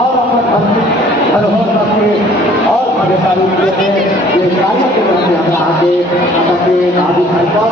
और अपने धरोहर करके और भाग्यशाली होते हैं। ये कार्य के प्रति हमरा आगे आपके आदि भाई पर